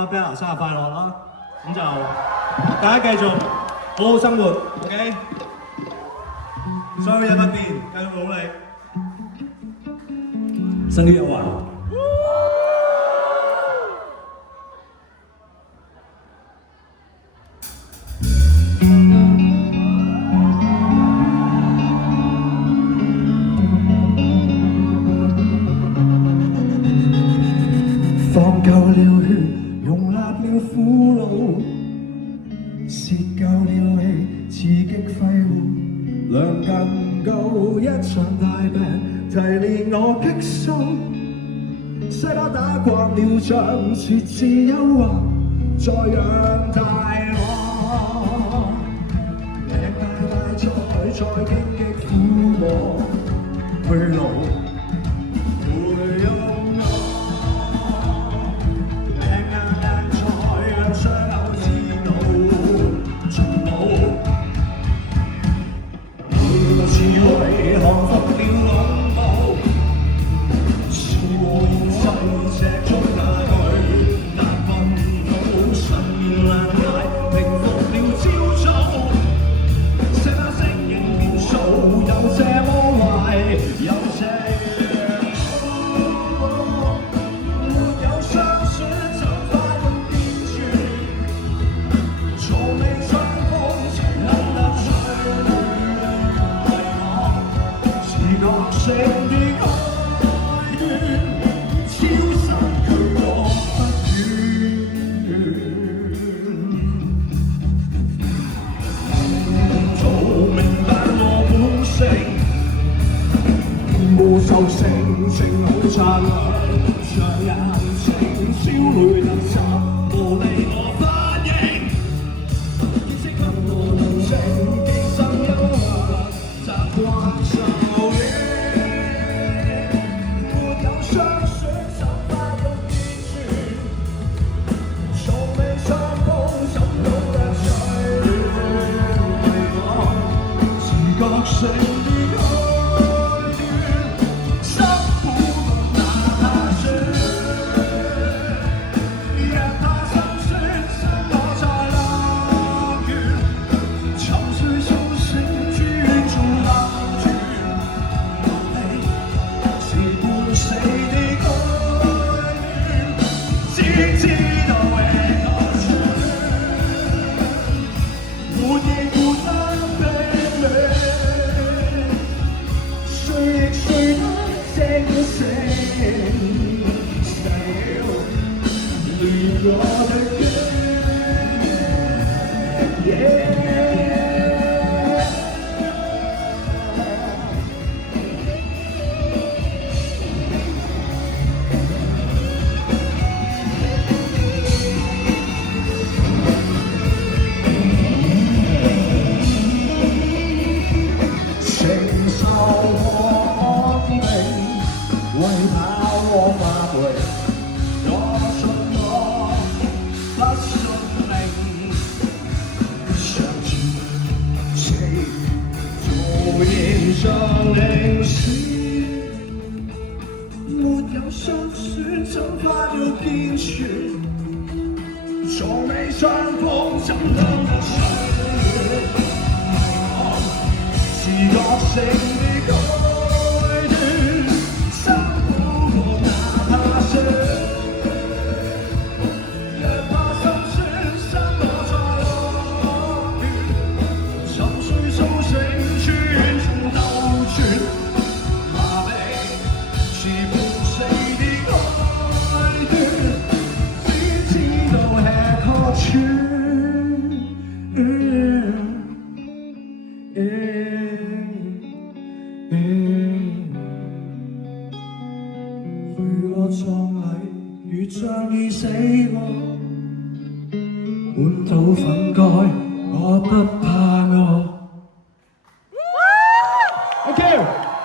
啦 ，Bella 生日快樂啦！咁就大家繼續好好生活 ，OK？ 所有嘢不變，繼續努力。生日有華。放夠了血，容納了苦惱，泄夠了氣，刺激肺活，量更高。一場大病提煉我激素，細胞打慣了仗，設置誘惑，再養大我。命大大再荊棘苦磨，去路。受性情好燦爛，像人情燒淚能十無理我反應，意識給我能靜寄生憂鬱，習慣受影，沒有相選怎發育健全，從未相逢怎懂得取暖，自覺性的從未相逢，怎能得取自覺性的改變，辛苦過哪怕酸，若怕心酸，生我在樂園，沉睡蘇醒，穿中兜轉，麻痹是半死的愛戀。去我葬禮如像已死過，滿肚憤慨，我不怕。